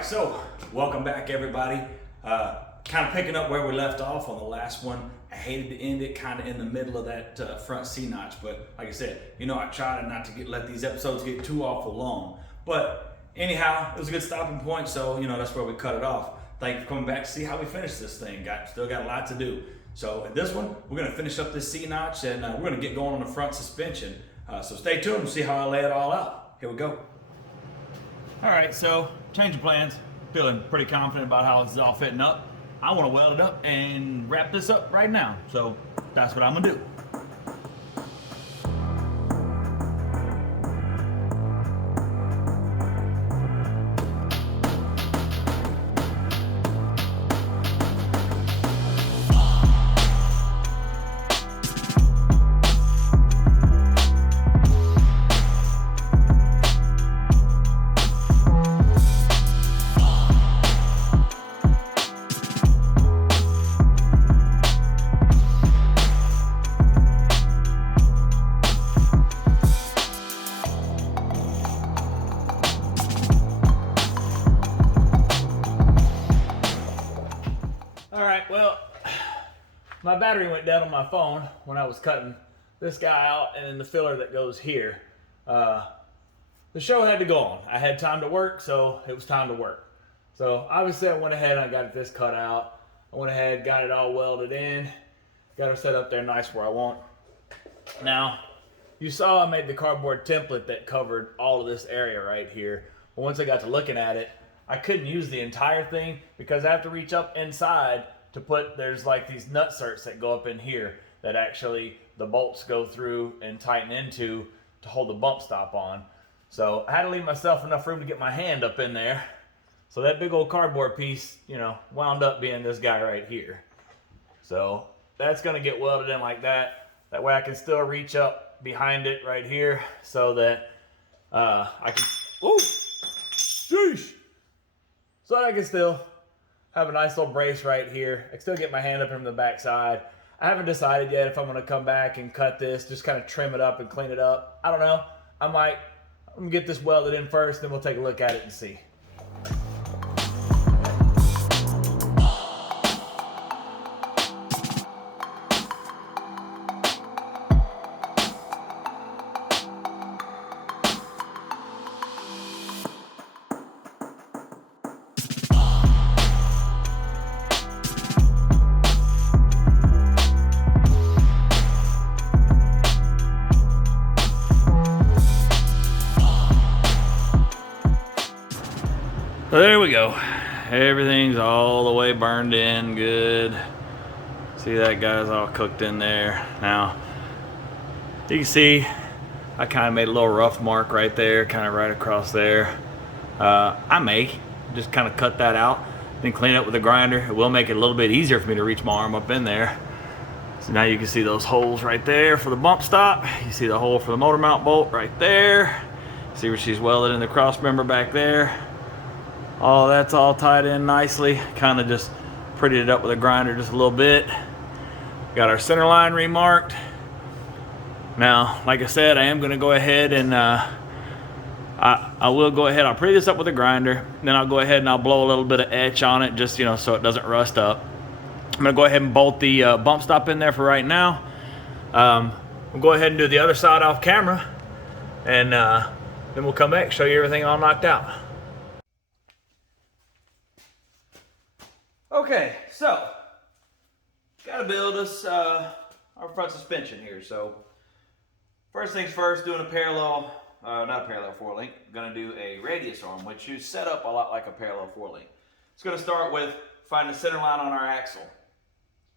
right, so welcome back, everybody. Kind of picking up where we left off on the last one. I hated to end it kind of in the middle of that front C notch, but like I said, I try not to let these episodes get too awful long. But anyhow, it was a good stopping point, so that's where we cut it off. Thank you for coming back to see how we finish this thing. Still got a lot to do. So in this one, we're going to finish up this C notch, and we're going to get going on the front suspension. So stay tuned and see how I lay it all out. Here we go. All right, so change of plans. Feeling pretty confident about how this is all fitting up. I want to weld it up and wrap this up right now. So that's what I'm gonna do. Well, my battery went dead on my phone when I was cutting this guy out, and then the filler that goes here. The show had to go on. I had time to work, so it was time to work. So obviously I went ahead and I got this cut out. I went ahead, got it all welded in, got it set up there nice where I want. Now, you saw I made the cardboard template that covered all of this area right here. But once I got to looking at it, I couldn't use the entire thing because I have to reach up inside to put, there's like these nutserts that go up in here that actually the bolts go through and tighten into to hold the bump stop on. So I had to leave myself enough room to get my hand up in there. So that big old cardboard piece, wound up being this guy right here. So that's gonna get welded in like that. That way I can still reach up behind it right here so that I can, sheesh! So that I can still have a nice little brace right here. I can still get my hand up from the back side. I haven't decided yet if I'm gonna come back and cut this, just kind of trim it up and clean it up. I don't know. I'm gonna get this welded in first, then we'll take a look at it and see. So there we go. Everything's all the way burned in good. See, that guy's all cooked in there. Now, you can see I kind of made a little rough mark right there, kind of right across there. I may just kind of cut that out, then clean it up with a grinder. It will make it a little bit easier for me to reach my arm up in there. So now you can see those holes right there for the bump stop. You see the hole for the motor mount bolt right there. See where she's welded in the cross member back there. Oh, that's all tied in nicely. Kind of just prettied it up with a grinder just a little bit. Got our center line remarked. Now, like I said, I am going to go ahead and I will go ahead. I'll pretty this up with a grinder. Then I'll go ahead and I'll blow a little bit of etch on it, just so it doesn't rust up. I'm going to go ahead and bolt the bump stop in there for right now. We'll go ahead and do the other side off camera, and then we'll come back and show you everything all knocked out. Okay, so gotta build us our front suspension here. So first things first, doing a parallel, not a parallel four link. Gonna do a radius arm, which is set up a lot like a parallel four link. It's gonna start with finding the center line on our axle.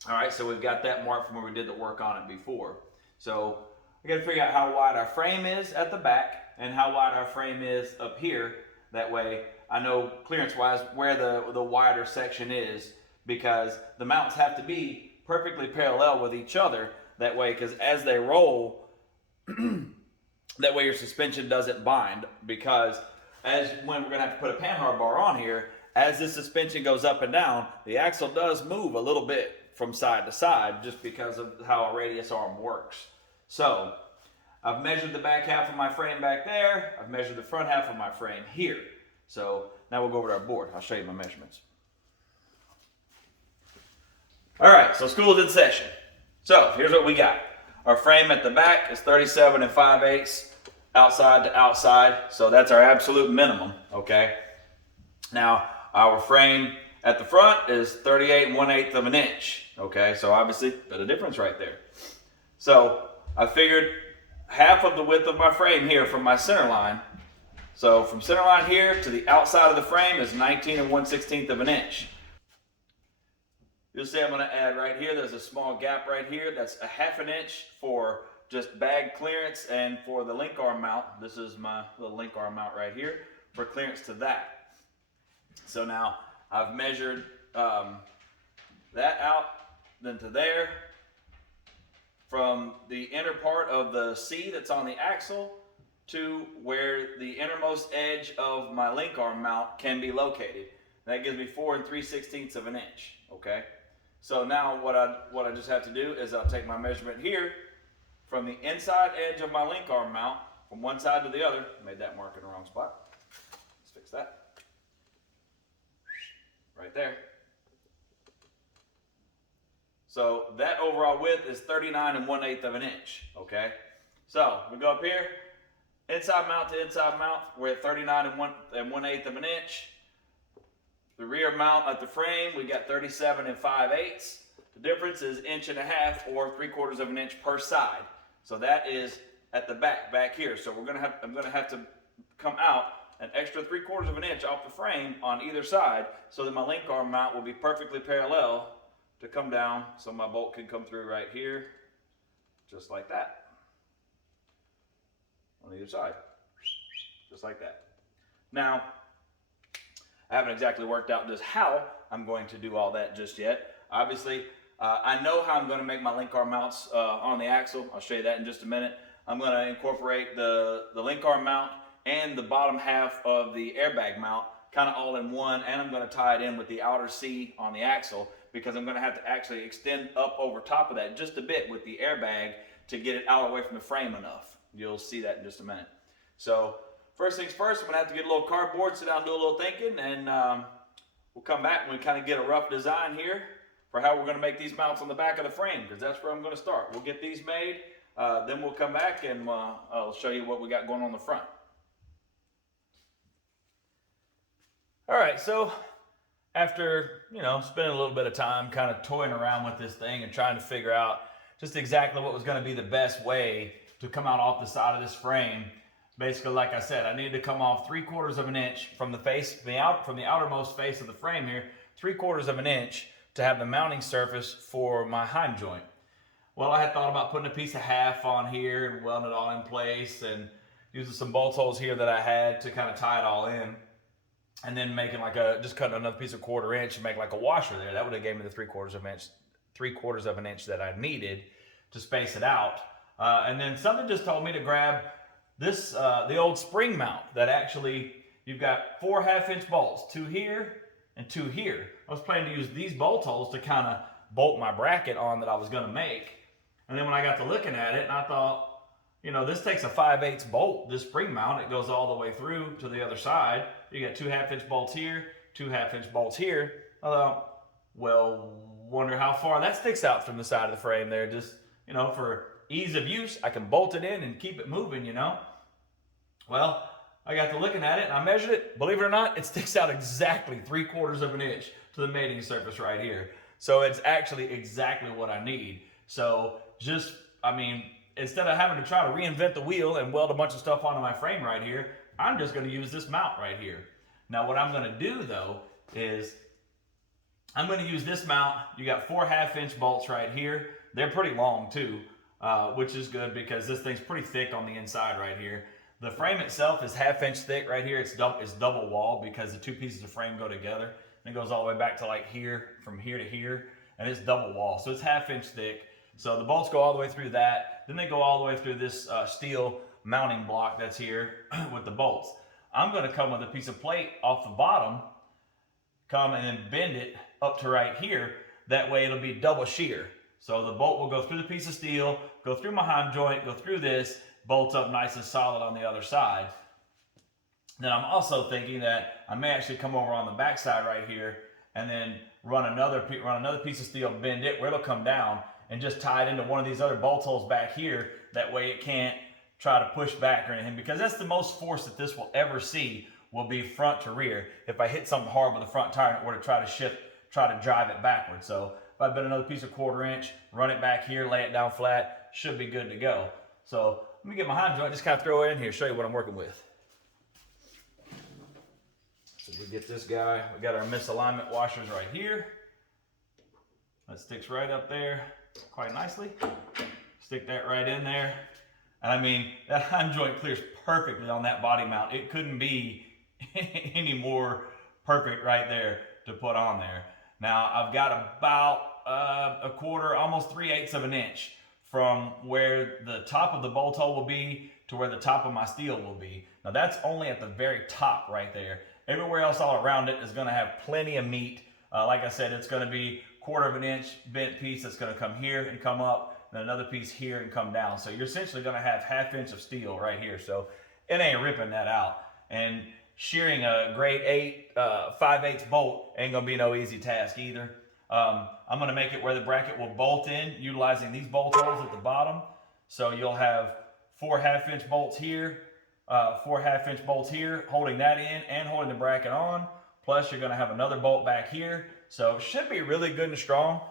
All right, so we've got that marked from where we did the work on it before. So we gotta figure out how wide our frame is at the back and how wide our frame is up here. That way I know clearance-wise where the wider section is, because the mounts have to be perfectly parallel with each other. That way, because as they roll, that way your suspension doesn't bind. Because when we're going to have to put a panhard bar on here, as this suspension goes up and down, the axle does move a little bit from side to side just because of how a radius arm works. So I've measured the back half of my frame back there. I've measured the front half of my frame here. So now we'll go over to our board. I'll show you my measurements. All right, so school's in session. So here's what we got. Our frame at the back is 37 5/8 outside to outside. So that's our absolute minimum, okay? Now, our frame at the front is 38 1/8 of an inch, okay? So obviously, bit of difference right there. So I figured half of the width of my frame here from my center line. So from center line here to the outside of the frame is 19 1/16 of an inch. You'll see I'm going to add right here, there's a small gap right here. That's a 1/2 inch for just bag clearance, and for the link arm mount, this is my little link arm mount right here, for clearance to that. So now I've measured that out, then to there, from the inner part of the C that's on the axle to where the innermost edge of my link arm mount can be located. That gives me 4 3/16 of an inch, okay? So now what I just have to do is I'll take my measurement here from the inside edge of my link arm mount from one side to the other. Made that mark in the wrong spot. Let's fix that. Right there. So that overall width is 39 1/8 of an inch, okay? So we go up here, inside mount to inside mount, we're at 39 1/8 of an inch. The rear mount at the frame, we got 37 5/8. The difference is 1.5 or 3/4 of an inch per side. So that is at the back here. So I'm gonna have to come out an extra 3/4 of an inch off the frame on either side, so that my link arm mount will be perfectly parallel to come down, so my bolt can come through right here, just like that. On either side, just like that. Now, I haven't exactly worked out just how I'm going to do all that just yet. Obviously, I know how I'm going to make my link arm mounts on the axle. I'll show you that in just a minute. I'm going to incorporate the link arm mount and the bottom half of the airbag mount kind of all in one, and I'm going to tie it in with the outer C on the axle, because I'm going to have to actually extend up over top of that just a bit with the airbag to get it out away from the frame enough. You'll see that in just a minute. So first things first, I'm going to have to get a little cardboard, sit down and do a little thinking, and we'll come back and we kind of get a rough design here for how we're going to make these mounts on the back of the frame, because that's where I'm going to start. We'll get these made, then we'll come back and I'll show you what we got going on the front. All right, so after, spending a little bit of time kind of toying around with this thing and trying to figure out just exactly what was going to be the best way to come out off the side of this frame, basically, like I said, I needed to come off 3/4 of an inch from the face, from the outermost face of the frame here, 3/4 of an inch to have the mounting surface for my heim joint. Well, I had thought about putting a piece of half on here and welding it all in place, and using some bolt holes here that I had to kind of tie it all in, and then making just cutting another piece of 1/4 inch and make like a washer there. That would have gave me the 3/4 of an inch that I needed to space it out. And then something just told me to grab this, the old spring mount that actually, you've got 4 1/2 inch bolts, 2 here and 2 here. I was planning to use these bolt holes to kind of bolt my bracket on that I was going to make. And then when I got to looking at it, and I thought, this takes a 5/8 bolt, this spring mount. It goes all the way through to the other side. You got 2 1/2 inch bolts here, 2 1/2 inch bolts here. I thought, well, wonder how far that sticks out from the side of the frame there. Just, for ease of use, I can bolt it in and keep it moving, Well, I got to looking at it and I measured it. Believe it or not, it sticks out exactly 3/4 of an inch to the mating surface right here. So it's actually exactly what I need. So instead of having to try to reinvent the wheel and weld a bunch of stuff onto my frame right here, I'm just going to use this mount right here. Now what I'm going to do though is I'm going to use this mount. You got 4 1/2 inch bolts right here. They're pretty long too, which is good because this thing's pretty thick on the inside right here. The frame itself is 1/2 inch thick right here. It's double wall because the 2 pieces of frame go together. And it goes all the way back to like here, from here to here, and it's double wall. So it's 1/2 inch thick. So the bolts go all the way through that. Then they go all the way through this steel mounting block that's here with the bolts. I'm going to come with a piece of plate off the bottom, come and then bend it up to right here. That way it'll be double shear. So the bolt will go through the piece of steel, go through my heim joint, go through this, bolt up nice and solid on the other side. Then I'm also thinking that I may actually come over on the backside right here and then run another piece of steel, bend it where it'll come down, and just tie it into one of these other bolt holes back here. That way it can't try to push back or anything, because that's the most force that this will ever see, will be front to rear. If I hit something hard with the front tire or to try to drive it backwards. So if I bend another piece of 1/4 inch, run it back here, lay it down flat, should be good to go. So let me get my hinge joint, just kind of throw it in here, show you what I'm working with. So we get this guy, we got our misalignment washers right here. That sticks right up there quite nicely. Stick that right in there. And I mean, that hinge joint clears perfectly on that body mount. It couldn't be any more perfect right there to put on there. Now I've got about a 1/4, almost 3/8 of an inch from where the top of the bolt hole will be to where the top of my steel will be. Now that's only at the very top right there. Everywhere else all around it is going to have plenty of meat. Like I said, it's going to be 1/4 of an inch bent piece that's going to come here and come up, and another piece here and come down. So you're essentially going to have 1/2 inch of steel right here. So it ain't ripping that out. And shearing a grade 8 5/8 bolt ain't going to be no easy task either. I'm going to make it where the bracket will bolt in utilizing these bolt holes at the bottom. So you'll have 4 1/2 inch bolts here, 4 1/2 inch bolts here, holding that in and holding the bracket on. Plus you're going to have another bolt back here. So it should be really good and strong.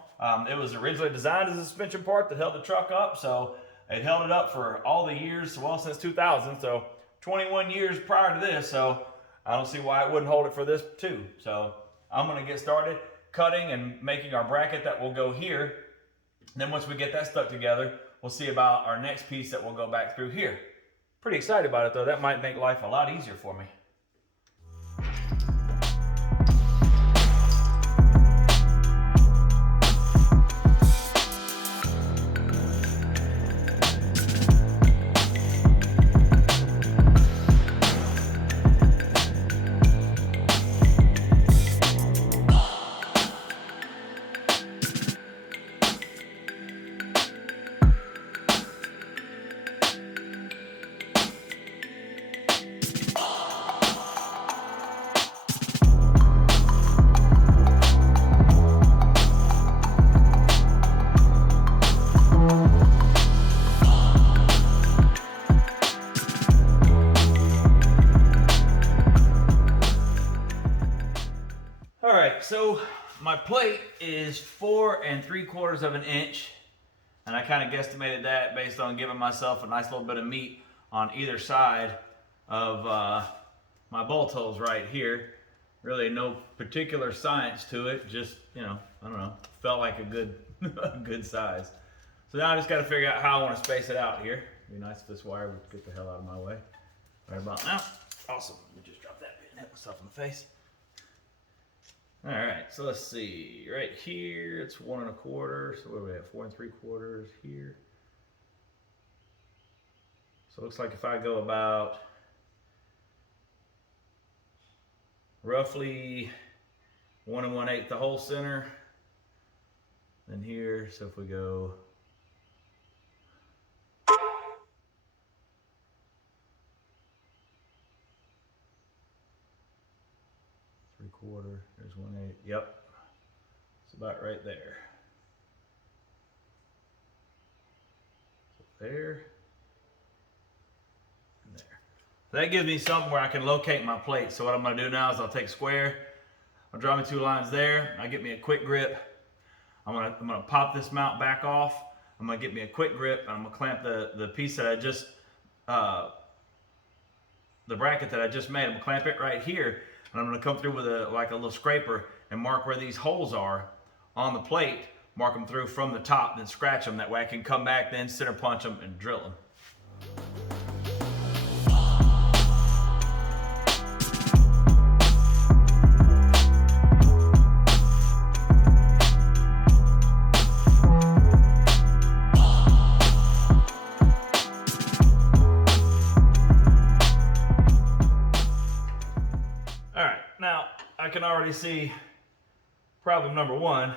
It was originally designed as a suspension part that held the truck up. So it held it up for all the years, well, since 2000. So 21 years prior to this. So I don't see why it wouldn't hold it for this too. So I'm going to get started cutting and making our bracket that will go here. And then once we get that stuck together, we'll see about our next piece that will go back through here. Pretty excited about it though. That might make life a lot easier for me. So my plate is 4 3/4 of an inch, and I kind of guesstimated that based on giving myself a nice little bit of meat on either side of my bolt holes right here. Really no particular science to it, just, you know, I don't know, felt like a good a good size. So now I just got to figure out how I want to space it out here. It'd be nice if this wire would get the hell out of my way right about now. Awesome. Let me just drop that pin, hit myself in the face. All right, so let's see. Right here, it's 1 1/4. So what are we at? 4 3/4 here. So it looks like if I go about roughly 1 1/8 the whole center, then here. So if we go 3/4, there's 1/8, yep, it's about right there. So there, and there. So that gives me something where I can locate my plate. So what I'm gonna do now is I'll take square, I'll draw me 2 lines there, I get me a quick grip. I'm gonna pop this mount back off, I'm gonna get me a quick grip, and I'm gonna clamp the piece that I just, the bracket that I just made, I'm gonna clamp it right here. And I'm going to come through with a little scraper and mark where these holes are on the plate, mark them through from the top, then scratch them. That way I can come back, then center punch them and drill them. I can already see problem number 1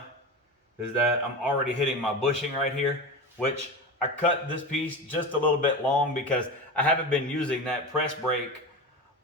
is that I'm already hitting my bushing right here, which I cut this piece just a little bit long because I haven't been using that press brake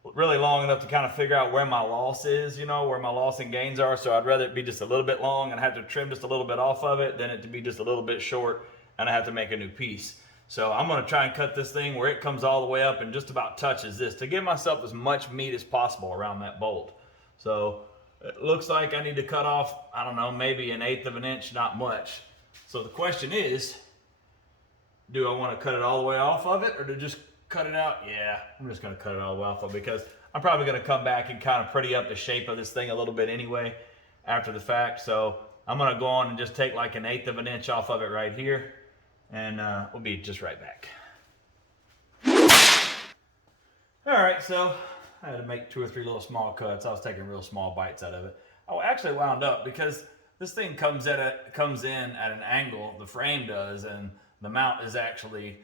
really long enough to kind of figure out where my loss is, you know, where my loss and gains are. So I'd rather it be just a little bit long and have to trim just a little bit off of it than it to be just a little bit short and I have to make a new piece. So I'm going to try and cut this thing where it comes all the way up and just about touches this to give myself as much meat as possible around that bolt. So it looks like I need to cut off, I don't know, maybe 1/8 of an inch, not much. So the question is, do I want to cut it all the way off of it or to just cut it out? Yeah, I'm just going to cut it all the way off of it because I'm probably going to come back and kind of pretty up the shape of this thing a little bit anyway after the fact. So I'm going to go on and just take like 1/8 of an inch off of it right here, and we'll be just right back. All right, so I had to make 2 or 3 little small cuts. I was taking real small bites out of it. I actually wound up because this thing comes in at an angle, the frame does, and the mount is actually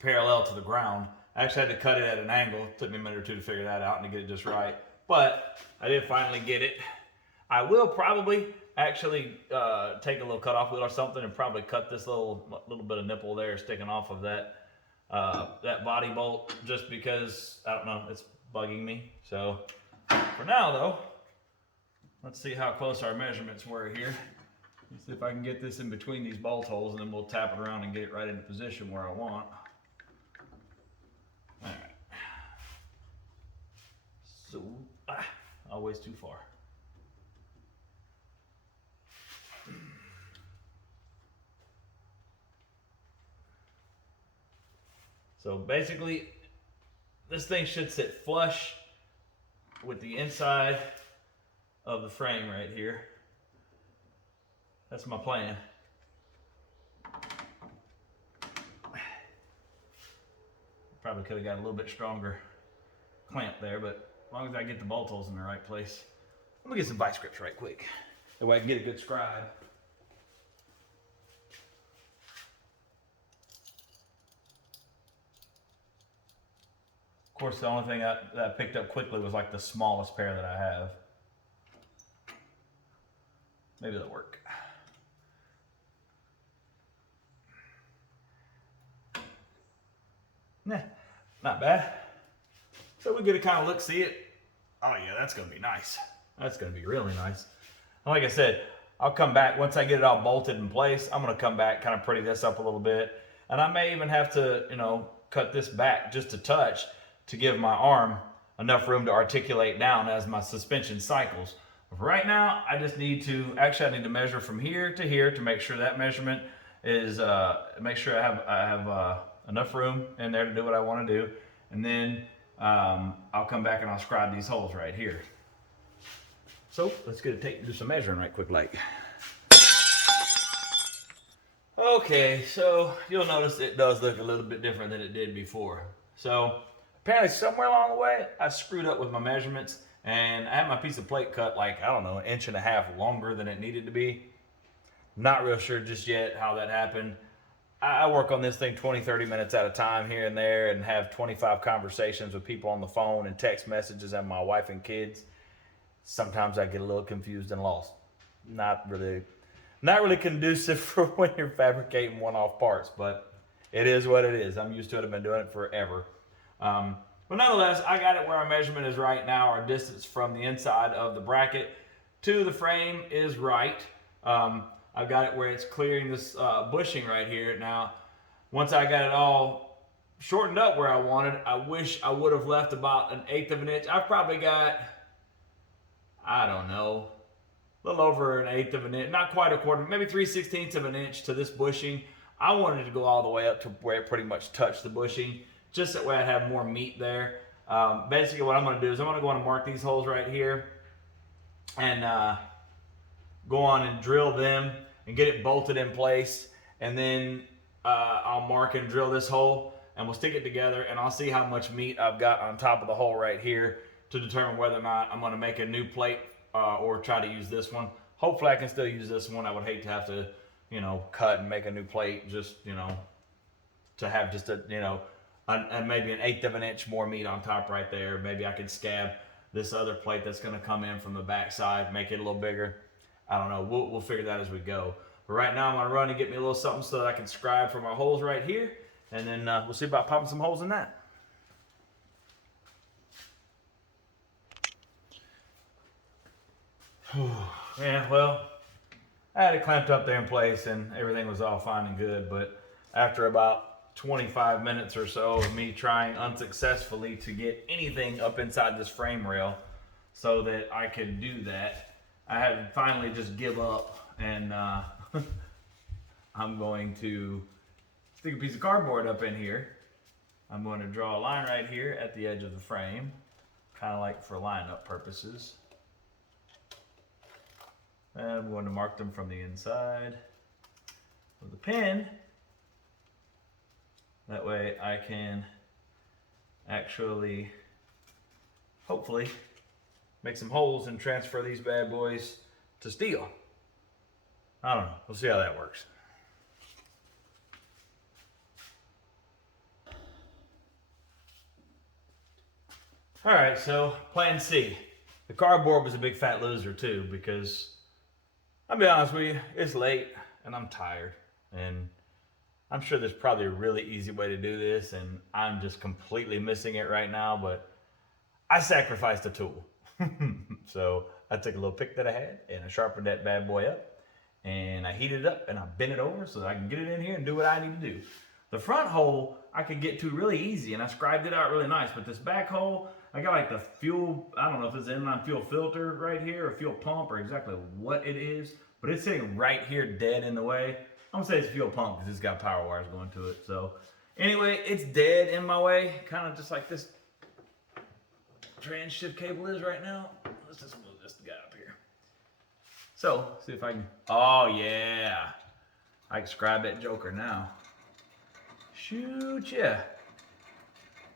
parallel to the ground. I actually had to cut it at an angle. It took me a minute or two to figure that out and to get it just right. But I did finally get it. I will probably actually take a little cut off wheel or something and probably cut this little bit of nipple there sticking off of that body bolt just because, I don't know, it's bugging me. So for now though, let's see how close our measurements were here. Let's see if I can get this in between these bolt holes and then we'll tap it around and get it right into position where I want. All right. So, always too far. So basically, this thing should sit flush with the inside of the frame right here. That's my plan. Probably could have got a little bit stronger clamp there, but as long as I get the bolt holes in the right place. Let me get some vice grips right quick. That way I can get a good scribe. Of course, the only thing that I picked up quickly was like the smallest pair that I have. Maybe that'll work. Nah, not bad. So we get a kind of look, see it. Oh yeah, that's gonna be nice. That's gonna be really nice. And like I said, I'll come back once I get it all bolted in place. I'm gonna come back, kind of pretty this up a little bit, and I may even have to, you know, cut this back just a touch to give my arm enough room to articulate down as my suspension cycles. But for right now, I just need to, actually I need to measure from here to make sure that measurement is, make sure I have enough room in there to do what I want to do. And then I'll come back and I'll scribe these holes right here. So let's get a tape and do some measuring right quick like. Okay, so you'll notice it does look a little bit different than it did before. So apparently somewhere along the way, I screwed up with my measurements and I had my piece of plate cut like, I don't know, 1.5 inches longer than it needed to be. Not real sure just yet how that happened. I work on this thing 20, 30 minutes at a time here and there and have 25 conversations with people on the phone and text messages and my wife and kids. Sometimes I get a little confused and lost. Not really conducive for when you're fabricating one-off parts, but it is what it is. I'm used to it. I've been doing it forever. But nonetheless, I got it where our measurement is right now. Our distance from the inside of the bracket to the frame is right. I've got it where it's clearing this bushing right here. Now, once I got it all shortened up where I wanted, I wish I would have left about 1/8 of an inch. I've probably got, I don't know, a little over 1/8 of an inch, not quite a quarter, maybe 3/16 of an inch to this bushing. I wanted it to go all the way up to where it pretty much touched the bushing, just that way I'd have more meat there. Basically what I'm going to do is I'm going to go on and mark these holes right here and go on and drill them and get it bolted in place, and then I'll mark and drill this hole and we'll stick it together and I'll see how much meat I've got on top of the hole right here to determine whether or not I'm going to make a new plate or try to use this one. Hopefully I can still use this one. I would hate to have to, you know, cut and make a new plate just, you know, to have just a, you know, and maybe 1/8 of an inch more meat on top right there. Maybe I could scab this other plate that's going to come in from the back side, make it a little bigger. I don't know. We'll figure that as we go. But right now I'm going to run and get me a little something so that I can scribe for my holes right here. And then we'll see about popping some holes in that. Yeah, well, I had it clamped up there in place and everything was all fine and good, but after about 25 minutes or so of me trying unsuccessfully to get anything up inside this frame rail so that I could do that, I had to finally just give up, and I'm going to stick a piece of cardboard up in here. I'm going to draw a line right here at the edge of the frame, kind of like for line-up purposes. And I'm going to mark them from the inside with a pen. That way I can actually, hopefully, make some holes and transfer these bad boys to steel. I don't know. We'll see how that works. All right, so plan C. The cardboard was a big fat loser too, because I'll be honest with you, it's late and I'm tired, and I'm sure there's probably a really easy way to do this, and I'm just completely missing it right now, but I sacrificed a tool. So I took a little pick that I had and I sharpened that bad boy up, and I heated it up and I bent it over so that I can get it in here and do what I need to do. The front hole I could get to really easy, and I scribed it out really nice, but this back hole, I got like the fuel, I don't know if it's an inline fuel filter right here or fuel pump or exactly what it is, but it's sitting right here dead in the way. I'm gonna say it's a fuel pump because it's got power wires going to it. So anyway, it's dead in my way, kind of just like this trans shift cable is right now. Let's just move this guy up here. So, see if I can, oh yeah. I can scribe that joker now. Shoot, yeah.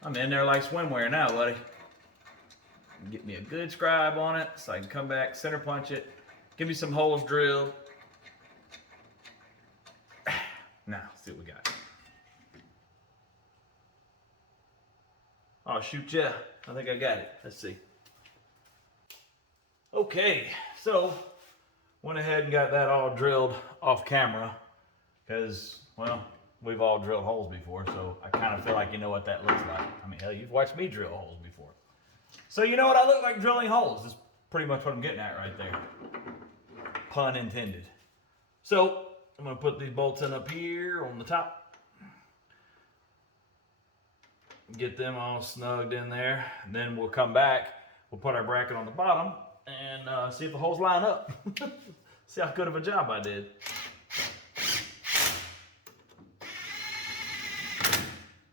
I'm in there like swimwear now, buddy. Get me a good scribe on it so I can come back, center punch it, give me some holes drilled. Now, see what we got. Oh, shoot, yeah. I think I got it. Let's see. Okay, so went ahead and got that all drilled off camera because, well, we've all drilled holes before, so I kind of feel like you know what that looks like. I mean, hell, you've watched me drill holes before. So you know what I look like drilling holes. That's pretty much what I'm getting at right there. Pun intended. So I'm going to put these bolts in up here on the top. Get them all snugged in there. And then we'll come back. We'll put our bracket on the bottom and see if the holes line up. See how good of a job I did.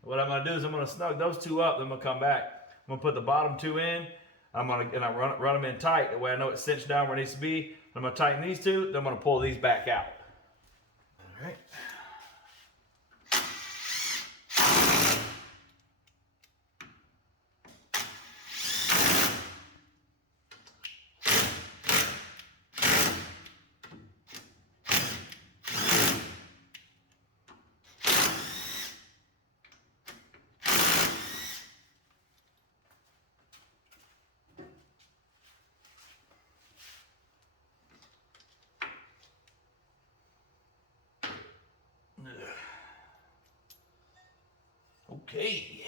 What I'm going to do is I'm going to snug those two up. Then I'm going to come back. I'm going to put the bottom two in. I'm going to run them in tight. That way I know it's cinched down where it needs to be. I'm going to tighten these two. Then I'm going to pull these back out. All right. Okay.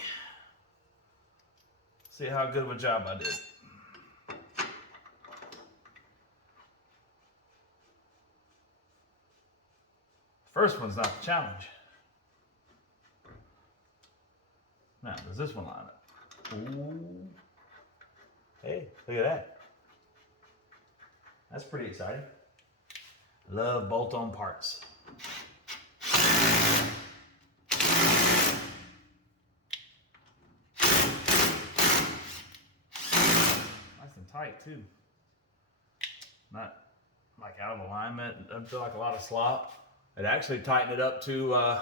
See how good of a job I did. First one's not the challenge. Now, does this one line up? Ooh. Hey, look at that. That's pretty exciting. Love bolt-on parts. Tight too. Not like out of alignment. Doesn't feel like a lot of slop. It actually tightened it up to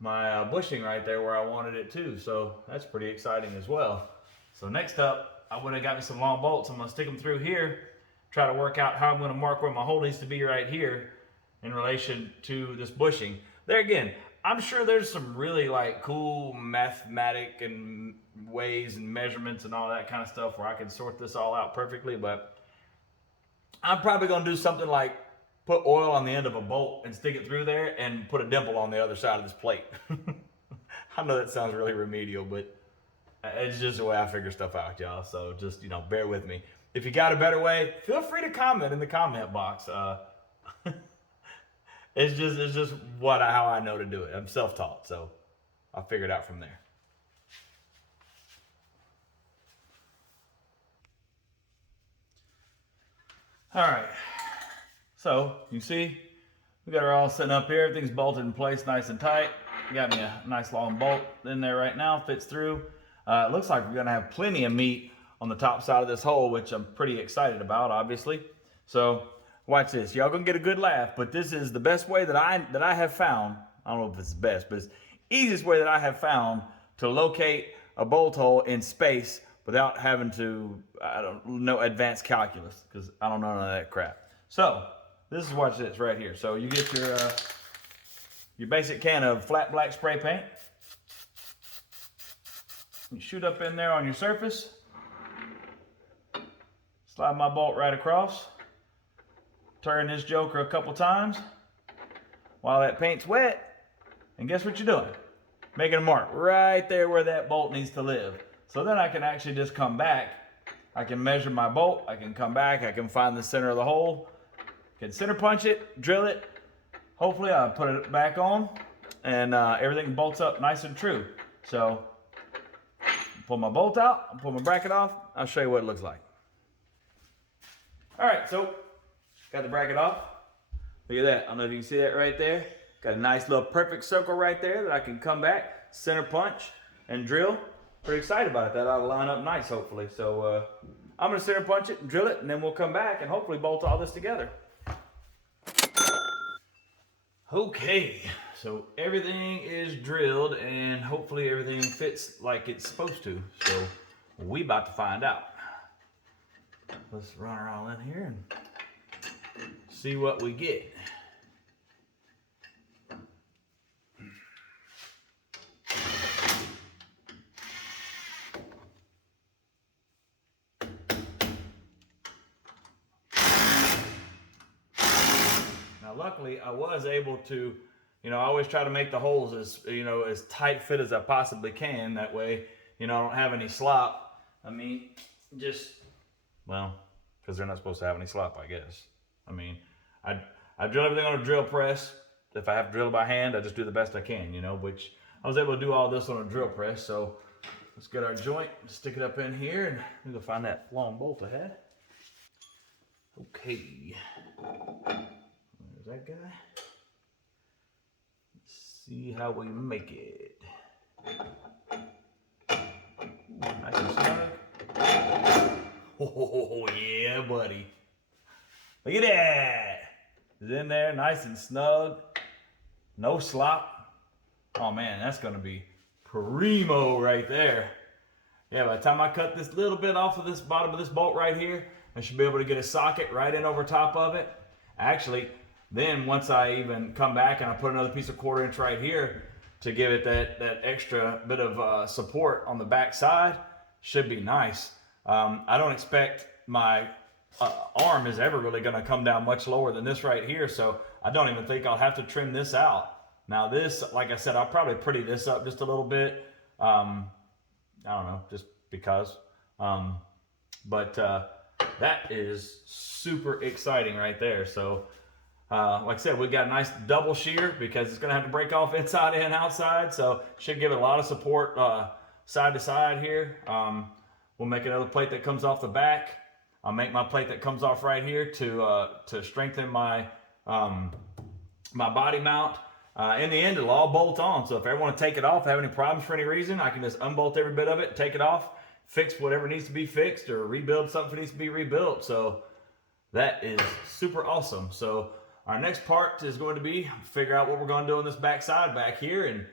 my bushing right there where I wanted it to. So that's pretty exciting as well. So next up, I went and got me some long bolts. I'm going to stick them through here. Try to work out how I'm going to mark where my hole needs to be right here in relation to this bushing. There again, I'm sure there's some really like cool mathematic and ways and measurements and all that kind of stuff where I can sort this all out perfectly, but I'm probably going to do something like put oil on the end of a bolt and stick it through there and put a dimple on the other side of this plate. I know that sounds really remedial, but it's just the way I figure stuff out, y'all. So just, you know, bear with me. if you got a better way, feel free to comment in the comment box. It's just how I know to do it. I'm self-taught, so I'll figure it out from there. All right, so you see we got her all sitting up here. Everything's bolted in place nice and tight. Got me a nice long bolt in there right now, fits through. It looks like we're gonna have plenty of meat on the top side of this hole, which I'm pretty excited about, obviously. So watch this. Y'all gonna get a good laugh, but this is the best way that I have found. I don't know if it's the best, but it's the easiest way that I have found to locate a bolt hole in space without having to, I don't know, advanced calculus, because I don't know none of that crap. So this is, watch this right here. So you get your basic can of flat black spray paint. You shoot up in there on your surface. Slide my bolt right across. Turn this joker a couple times while that paint's wet. And guess what you're doing? Making a mark right there where that bolt needs to live. So then I can actually just come back. I can measure my bolt. I can come back. I can find the center of the hole. Can center punch it, drill it. Hopefully I'll put it back on and everything bolts up nice and true. So pull my bolt out, pull my bracket off. I'll show you what it looks like. All right, so got the bracket off. Look at that. I don't know if you can see that right there. Got a nice little perfect circle right there that I can come back, center punch, and drill. Pretty excited about it. That ought to line up nice, hopefully. So I'm gonna center punch it and drill it, and then we'll come back and hopefully bolt all this together. Okay, so everything is drilled and hopefully everything fits like it's supposed to. So we about to find out. Let's run her all in here and see what we get. Now, luckily, I was able to, I always try to make the holes as tight fit as I possibly can. That way, I don't have any slop. I mean, because they're not supposed to have any slop, I guess. I mean, I drill everything on a drill press. If I have to drill it by hand, I just do the best I can, which I was able to do all this on a drill press. So let's get our joint, stick it up in here, and we're gonna find that long bolt I had. Okay. There's that guy. Let's see how we make it. Nice and snug. Oh yeah, buddy. Look at that. It's in there, nice and snug. No slop. Oh man, that's gonna be primo right there. Yeah, by the time I cut this little bit off of this bottom of this bolt right here, I should be able to get a socket right in over top of it. Actually, then once I even come back and I put another piece of 1/4 inch right here to give it that extra bit of support on the back side, should be nice. I don't expect my arm is ever really going to come down much lower than this right here, so I don't even think I'll have to trim this out. Now this, like I said, I'll probably pretty this up just a little bit. I don't know, just because. But that is super exciting right there. So like I said, we got a nice double shear because it's going to have to break off inside and outside, so should give it a lot of support side to side here. We'll make another plate that comes off the back. I'll make my plate that comes off right here to strengthen my my body mount. In the end, it'll all bolt on. So if I want to take it off, have any problems for any reason, I can just unbolt every bit of it, take it off, fix whatever needs to be fixed, or rebuild something that needs to be rebuilt. So that is super awesome. So our next part is going to be figure out what we're going to do on this back side back here and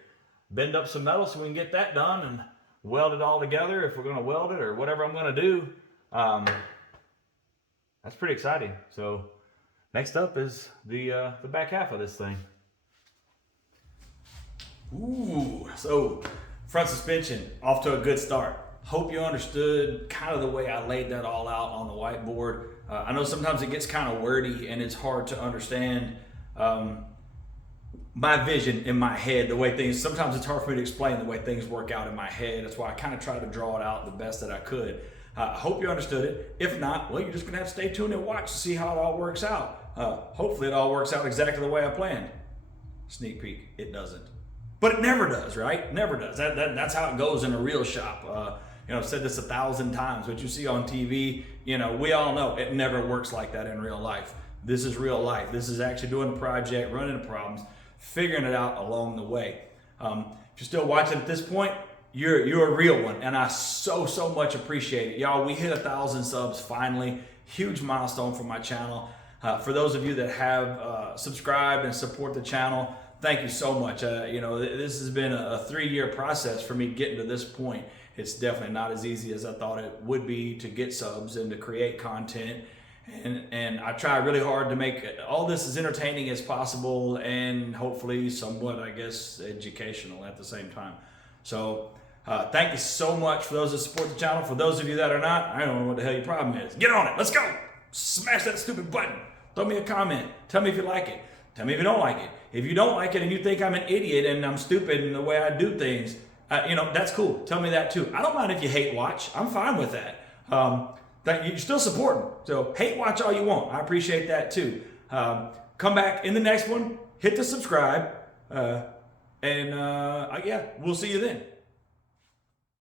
bend up some metal so we can get that done and weld it all together if we're going to weld it or whatever I'm going to do. That's pretty exciting. So next up is the back half of this thing. Ooh, so front suspension off to a good start. Hope you understood kind of the way I laid that all out on the whiteboard. I know sometimes it gets kind of wordy and it's hard to understand my vision in my head, the way things, sometimes it's hard for me to explain the way things work out in my head. That's why I kind of try to draw it out the best that I could. I hope you understood it. If not, well, you're just going to have to stay tuned and watch to see how it all works out. Hopefully it all works out exactly the way I planned. Sneak peek, it doesn't. But it never does, right? Never does. That's how it goes in a real shop. I've said this 1,000 times. What you see on TV, we all know it never works like that in real life. This is real life. This is actually doing a project, running into problems, figuring it out along the way. If you're still watching at this point, you're a real one, and I so much appreciate it. Y'all, we hit 1,000 subs finally. Huge milestone for my channel. For those of you that have subscribed and support the channel, thank you so much. This has been a 3-year process for me getting to this point. It's definitely not as easy as I thought it would be to get subs and to create content. And I try really hard to make all this as entertaining as possible and hopefully somewhat, I guess, educational at the same time. So thank you so much for those that support the channel. For those of you that are not, I don't know what the hell your problem is. Get on it. Let's go. Smash that stupid button. Throw me a comment. Tell me if you like it. Tell me if you don't like it. If you don't like it and you think I'm an idiot and I'm stupid in the way I do things, that's cool. Tell me that too. I don't mind if you hate watch. I'm fine with that. You're still supporting. So hate watch all you want. I appreciate that too. Come back in the next one. Hit the subscribe. Yeah, we'll see you then.